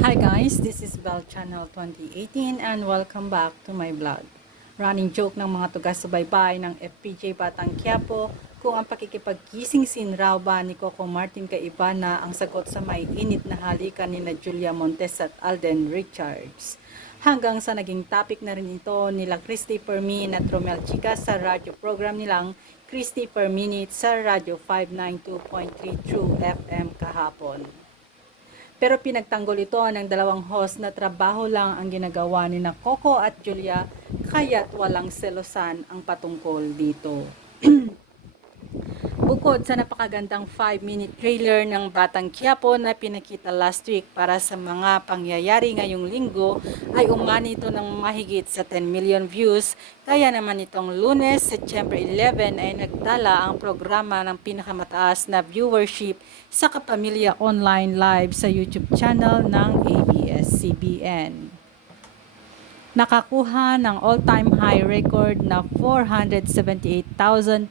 Hi guys, this is Bell Channel 2018 and welcome back to my vlog. Running joke ng mga taga-subaybay ng FPJ Batang Quiapo kung ang pakikipagkising-sin raw ba ni Coco Martin kay Ivana ang sagot sa may init na halikan ni na Julia Montes at Alden Richards. Hanggang sa naging topic na rin ito nila Christy Permin at Romel Chica sa radio program nilang Christy Per Minute sa Radio 592.3 True FM kahapon. Pero pinagtanggol ito ng dalawang host na trabaho lang ang ginagawa ni na Coco at Julia kaya't walang selosan ang patungkol dito. Bukod sa napakagandang 5-minute trailer ng Batang Quiapo na pinakita last week para sa mga pangyayari ngayong linggo, ay umani ito ng mahigit sa 10 million views. Kaya naman itong Lunes, September 11 ay nagtala ang programa ng pinakamataas na viewership sa Kapamilya Online Live sa YouTube channel ng ABS-CBN. Nakakuha ng all-time high record na 478,297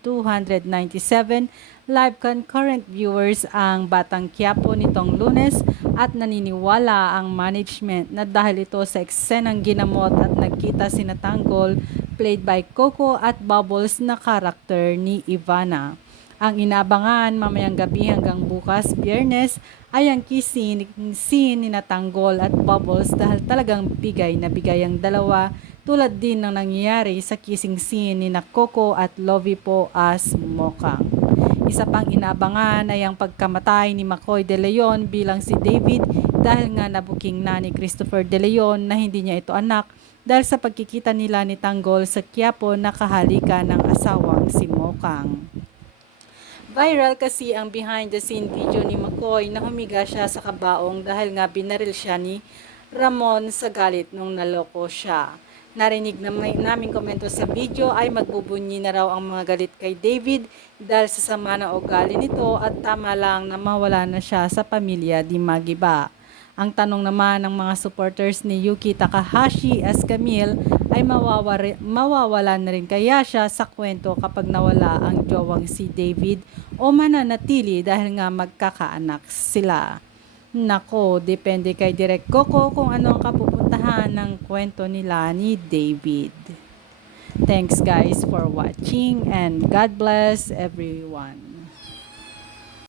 live concurrent viewers ang Batang Quiapo nitong Lunes at naniniwala ang management na dahil ito sa eksenang ginamot at nagkita sina Tanggol played by Coco at Bubbles na karakter ni Ivana. Ang inaabangan mamayang gabi hanggang bukas, Biyernes, ay ang kissing scene ni Tanggol at Bubbles dahil talagang bigay na bigay ang dalawa tulad din ng nangyayari sa kissing scene ni Coco at Lovie Po as Mokang. Isa pang inaabangan ay ang pagkamatay ni McCoy De Leon bilang si David dahil nga nabuking na ni Christopher De Leon na hindi niya ito anak dahil sa pagkikita nila ni Tanggol sa Quiapo na kahalika ng asawang si Mokang. Viral kasi ang behind the scene video ni McCoy na humiga siya sa kabaong dahil nga binaril siya ni Ramon sa galit nung naloko siya. Narinig naming komento sa video ay magbubunyi na raw ang mga galit kay David dahil sa sama ng ugali nito at tama lang na mawala na siya sa pamilya di Magiba. Ang tanong naman ng mga supporters ni Yuki Takahashi as Camille ay mawawala na rin kaya siya sa kwento kapag nawala ang jowang si David o mananatili dahil nga magkakaanak sila. Nako, depende kay Direk Coco kung ano ang kapupuntahan ng kwento nila ni David. Thanks guys for watching and God bless everyone.